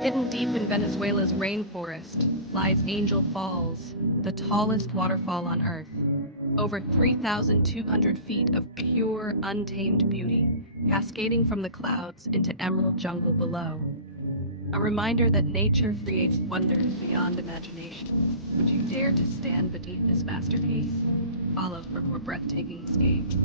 Hidden deep in Venezuela's rainforest lies Angel Falls, the tallest waterfall on Earth. Over 3,200 feet of pure, untamed beauty, cascading from the clouds into emerald jungle below. A reminder that nature creates wonders beyond imagination. Would you dare to stand beneath this masterpiece? Follow for more breathtaking escapes.